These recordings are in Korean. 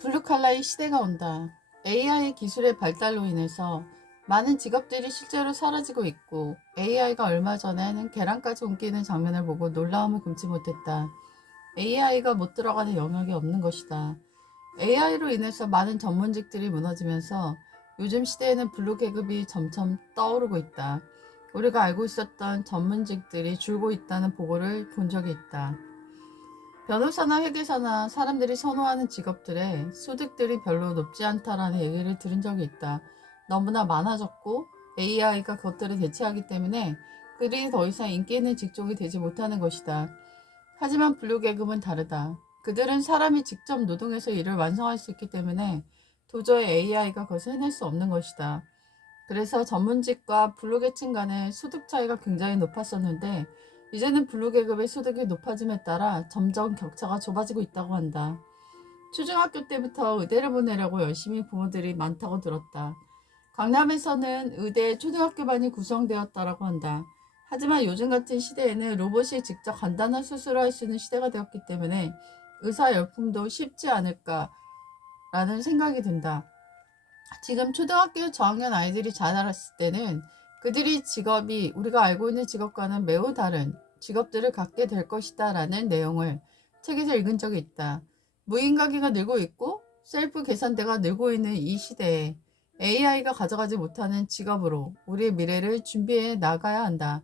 블루칼라의 시대가 온다. AI 기술의 발달로 인해서 많은 직업들이 실제로 사라지고 있고 AI가 얼마 전에는 계란까지 옮기는 장면을 보고 놀라움을 금치 못했다. AI가 못 들어가는 영역이 없는 것이다. AI로 인해서 많은 전문직들이 무너지면서 요즘 시대에는 블루 계급이 점점 떠오르고 있다. 우리가 알고 있었던 전문직들이 줄고 있다는 보고를 본 적이 있다. 변호사나 회계사나 사람들이 선호하는 직업들의 소득들이 별로 높지 않다라는 얘기를 들은 적이 있다. 너무나 많아졌고 AI가 그것들을 대체하기 때문에 그들이 더 이상 인기 있는 직종이 되지 못하는 것이다. 하지만 블루 계급은 다르다. 그들은 사람이 직접 노동해서 일을 완성할 수 있기 때문에 도저히 AI가 그것을 해낼 수 없는 것이다. 그래서 전문직과 블루 계층 간의 소득 차이가 굉장히 높았었는데 이제는 블루 계급의 소득이 높아짐에 따라 점점 격차가 좁아지고 있다고 한다. 초등학교 때부터 의대를 보내려고 열심히 부모들이 많다고 들었다. 강남에서는 의대 초등학교반이 구성되었다라고 한다. 하지만 요즘 같은 시대에는 로봇이 직접 간단한 수술을 할 수 있는 시대가 되었기 때문에 의사 열풍도 쉽지 않을까라는 생각이 든다. 지금 초등학교 저학년 아이들이 자랐을 때는 그들이 직업이 우리가 알고 있는 직업과는 매우 다른 직업들을 갖게 될 것이다 라는 내용을 책에서 읽은 적이 있다. 무인가게가 늘고 있고 셀프 계산대가 늘고 있는 이 시대에 AI가 가져가지 못하는 직업으로 우리의 미래를 준비해 나가야 한다.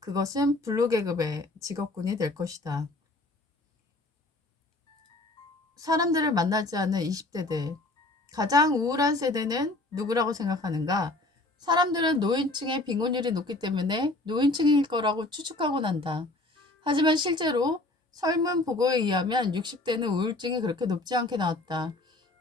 그것은 블루 계급의 직업군이 될 것이다. 사람들을 만나지 않는 20대들. 가장 우울한 세대는 누구라고 생각하는가? 사람들은 노인층의 빈곤율이 높기 때문에 노인층일 거라고 추측하곤 한다. 하지만 실제로 설문 보고에 의하면 60대는 우울증이 그렇게 높지 않게 나왔다.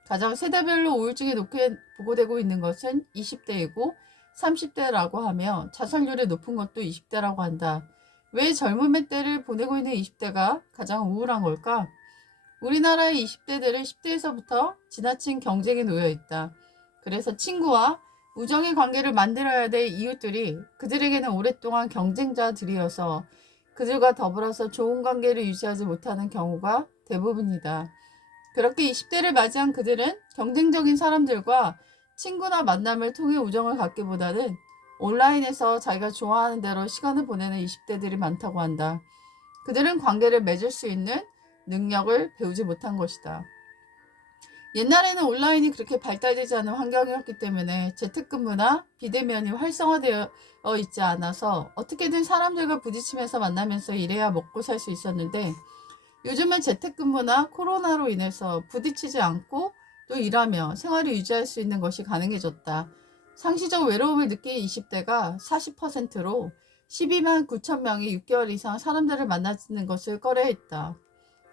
가장 세대별로 우울증이 높게 보고되고 있는 것은 20대이고 30대라고 하며 자살률이 높은 것도 20대라고 한다. 왜 젊음의 때를 보내고 있는 20대가 가장 우울한 걸까? 우리나라의 20대들은 10대에서부터 지나친 경쟁에 놓여 있다. 그래서 친구와 우정의 관계를 만들어야 될 이웃들이 그들에게는 오랫동안 경쟁자들이어서 그들과 더불어서 좋은 관계를 유지하지 못하는 경우가 대부분이다. 그렇게 20대를 맞이한 그들은 경쟁적인 사람들과 친구나 만남을 통해 우정을 갖기보다는 온라인에서 자기가 좋아하는 대로 시간을 보내는 20대들이 많다고 한다. 그들은 관계를 맺을 수 있는 능력을 배우지 못한 것이다. 옛날에는 온라인이 그렇게 발달되지 않은 환경이었기 때문에 재택근무나 비대면이 활성화되어 있지 않아서 어떻게든 사람들과 부딪히면서 만나면서 일해야 먹고 살 수 있었는데 요즘은 재택근무나 코로나로 인해서 부딪히지 않고 또 일하며 생활을 유지할 수 있는 것이 가능해졌다. 상시적 외로움을 느낀 20대가 40%로 12만 9천 명이 6개월 이상 사람들을 만나는 것을 꺼려했다.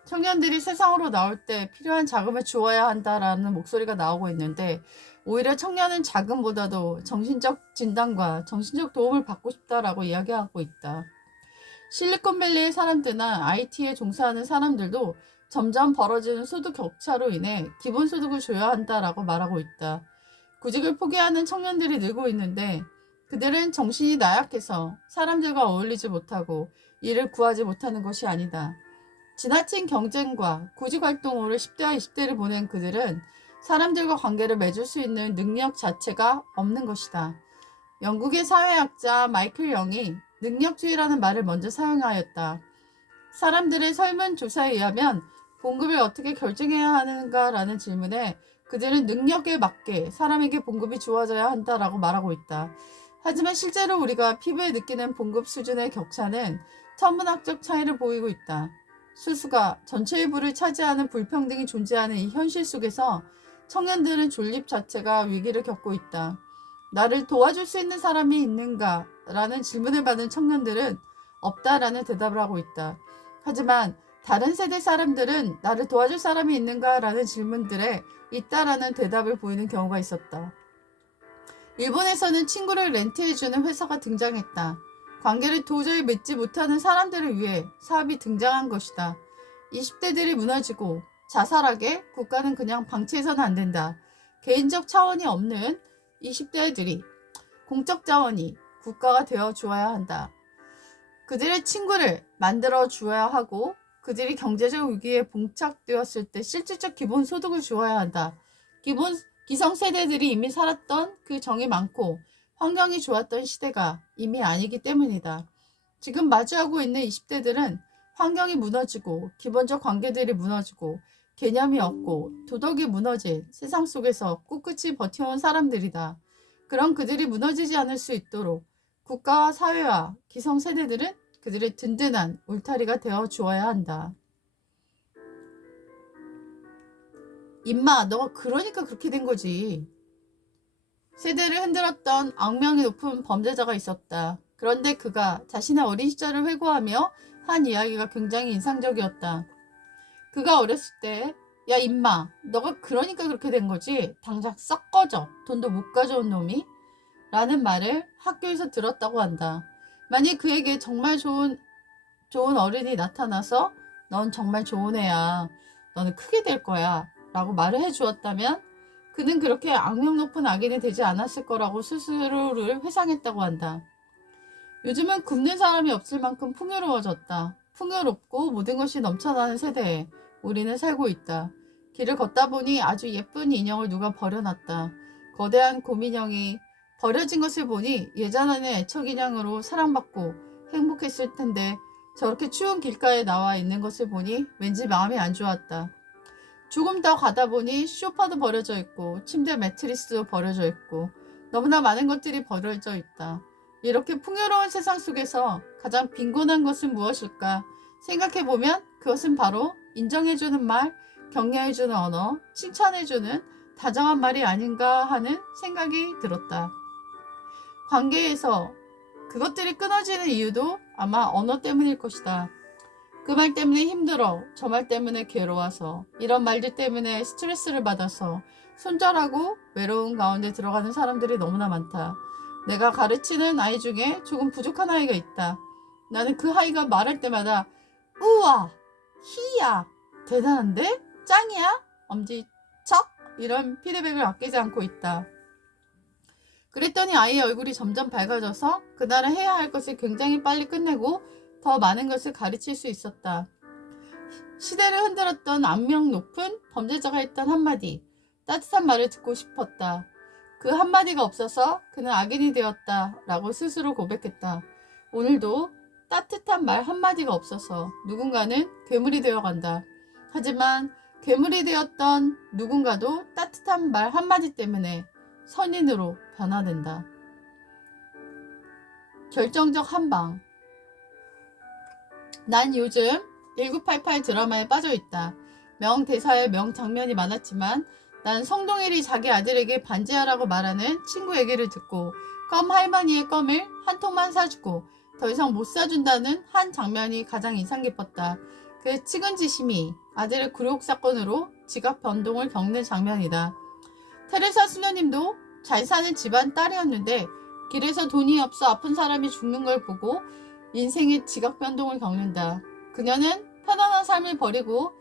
청년들이 세상으로 나올 때 필요한 자금을 주어야 한다라는 목소리가 나오고 있는데 오히려 청년은 자금보다도 정신적 진단과 정신적 도움을 받고 싶다라고 이야기하고 있다. 실리콘밸리의 사람들이나 IT에 종사하는 사람들도 점점 벌어지는 소득 격차로 인해 기본소득을 줘야 한다라고 말하고 있다. 구직을 포기하는 청년들이 늘고 있는데 그들은 정신이 나약해서 사람들과 어울리지 못하고 일을 구하지 못하는 것이 아니다. 지나친 경쟁과 구직 활동으로 10대와 20대를 보낸 그들은 사람들과 관계를 맺을 수 있는 능력 자체가 없는 것이다. 영국의 사회학자 마이클 영이 능력주의라는 말을 먼저 사용하였다. 사람들의 설문조사에 의하면 봉급을 어떻게 결정해야 하는가라는 질문에 그들은 능력에 맞게 사람에게 봉급이 주어져야 한다라고 말하고 있다. 하지만 실제로 우리가 피부에 느끼는 봉급 수준의 격차는 천문학적 차이를 보이고 있다. 수수가 전체 일부를 차지하는 불평등이 존재하는 이 현실 속에서 청년들은 존립 자체가 위기를 겪고 있다. 나를 도와줄 수 있는 사람이 있는가? 라는 질문을 받은 청년들은 없다라는 대답을 하고 있다. 하지만 다른 세대 사람들은 나를 도와줄 사람이 있는가? 라는 질문들에 있다라는 대답을 보이는 경우가 있었다. 일본에서는 친구를 렌트해주는 회사가 등장했다. 관계를 도저히 맺지 못하는 사람들을 위해 사업이 등장한 것이다. 20대들이 무너지고 자살하게 국가는 그냥 방치해서는 안 된다. 개인적 차원이 없는 20대들이 공적 자원이 국가가 되어 주어야 한다. 그들의 친구를 만들어 주어야 하고 그들이 경제적 위기에 봉착되었을 때 실질적 기본소득을 주어야 한다. 기성세대들이 이미 살았던 그 정이 많고 환경이 좋았던 시대가 이미 아니기 때문이다. 지금 마주하고 있는 20대들은 환경이 무너지고 기본적 관계들이 무너지고 개념이 없고 도덕이 무너진 세상 속에서 꿋꿋이 버텨온 사람들이다. 그럼 그들이 무너지지 않을 수 있도록 국가와 사회와 기성세대들은 그들의 든든한 울타리가 되어 주어야 한다. 임마, 너가 그러니까 그렇게 된 거지. 세대를 흔들었던 악명이 높은 범죄자가 있었다. 그런데 그가 자신의 어린 시절을 회고하며 한 이야기가 굉장히 인상적이었다. 그가 어렸을 때, 야 임마, 너가 그러니까 그렇게 된 거지. 당장 썩 꺼져. 돈도 못 가져온 놈이. 라는 말을 학교에서 들었다고 한다. 만약 그에게 정말 좋은 어른이 나타나서 넌 정말 좋은 애야. 너는 크게 될 거야. 라고 말을 해주었다면 그는 그렇게 악명 높은 악인이 되지 않았을 거라고 스스로를 회상했다고 한다. 요즘은 굶는 사람이 없을 만큼 풍요로워졌다. 풍요롭고 모든 것이 넘쳐나는 세대에 우리는 살고 있다. 길을 걷다 보니 아주 예쁜 인형을 누가 버려놨다. 거대한 곰인형이 버려진 것을 보니 예전에는 애착인형으로 사랑받고 행복했을 텐데 저렇게 추운 길가에 나와 있는 것을 보니 왠지 마음이 안 좋았다. 조금 더 가다 보니 소파도 버려져 있고 침대 매트리스도 버려져 있고 너무나 많은 것들이 버려져 있다. 이렇게 풍요로운 세상 속에서 가장 빈곤한 것은 무엇일까 생각해보면 그것은 바로 인정해주는 말, 격려해주는 언어, 칭찬해주는 다정한 말이 아닌가 하는 생각이 들었다. 관계에서 그것들이 끊어지는 이유도 아마 언어 때문일 것이다. 그 말 때문에 힘들어, 저 말 때문에 괴로워서, 이런 말들 때문에 스트레스를 받아서 손절하고 외로운 가운데 들어가는 사람들이 너무나 많다. 내가 가르치는 아이 중에 조금 부족한 아이가 있다. 나는 그 아이가 말할 때마다 우와, 희야, 대단한데? 짱이야? 엄지척? 이런 피드백을 아끼지 않고 있다. 그랬더니 아이의 얼굴이 점점 밝아져서 그날은 해야 할 것을 굉장히 빨리 끝내고 더 많은 것을 가르칠 수 있었다. 시대를 흔들었던 악명 높은 범죄자가 했던 한마디, 따뜻한 말을 듣고 싶었다. 그 한마디가 없어서 그는 악인이 되었다 라고 스스로 고백했다. 오늘도 따뜻한 말 한마디가 없어서 누군가는 괴물이 되어간다. 하지만 괴물이 되었던 누군가도 따뜻한 말 한마디 때문에 선인으로 변화된다. 결정적 한방. 난 요즘 1988 드라마에 빠져있다. 명대사에 명장면이 많았지만 난 성동일이 자기 아들에게 반지하라고 말하는 친구 얘기를 듣고 껌 할머니의 껌을 한 통만 사주고 더 이상 못 사준다는 한 장면이 가장 인상 깊었다. 그 측은지심이 아들의 굴욕 사건으로 지각 변동을 겪는 장면이다. 테레사 수녀님도 잘 사는 집안 딸이었는데 길에서 돈이 없어 아픈 사람이 죽는 걸 보고 인생의 지각 변동을 겪는다. 그녀는 편안한 삶을 버리고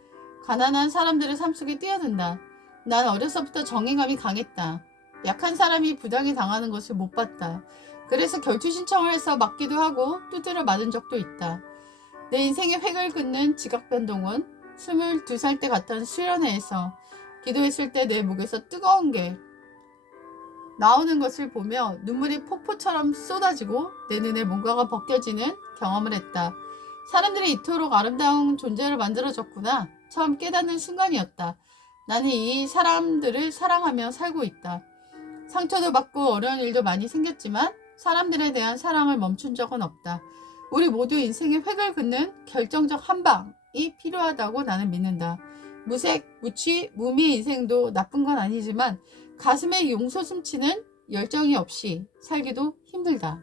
가난한 사람들의 삶 속에 뛰어든다. 난 어려서부터 정의감이 강했다. 약한 사람이 부당히 당하는 것을 못 봤다. 그래서 결투 신청을 해서 맞기도 하고 두드려 맞은 적도 있다. 내 인생의 획을 긋는 지각 변동은 22살 때 갔던 수련회에서 기도했을 때 내 목에서 뜨거운 게 나오는 것을 보며 눈물이 폭포처럼 쏟아지고 내 눈에 뭔가가 벗겨지는 경험을 했다. 사람들이 이토록 아름다운 존재를 만들어줬구나. 처음 깨닫는 순간이었다. 나는 이 사람들을 사랑하며 살고 있다. 상처도 받고 어려운 일도 많이 생겼지만 사람들에 대한 사랑을 멈춘 적은 없다. 우리 모두 인생의 획을 긋는 결정적 한방이 필요하다고 나는 믿는다. 무색, 무취, 무미의 인생도 나쁜 건 아니지만 가슴에 용솟음치는 열정이 없이 살기도 힘들다.